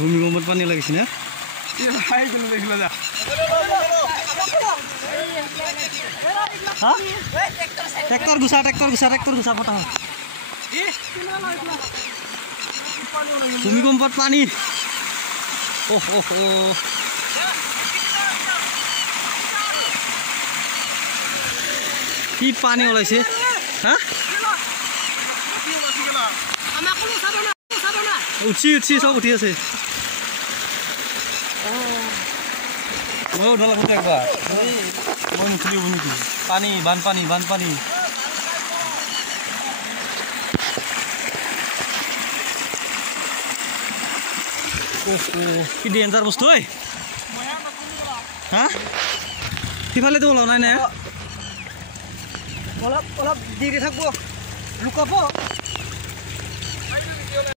ভূমিকম্পত পানী লাগিছে না ট্ৰেক্টৰ গুচা পটা ভূমিকম্পত পানী কি পানী ওলাইছে হা উঠি চব উঠি আছে পানী বানপানী কি ডেঞ্জাৰ বস্তু ঐ হা সিফালেতো ওলোৱা নাই নে অলপ দেৰি থাকিব লুকাব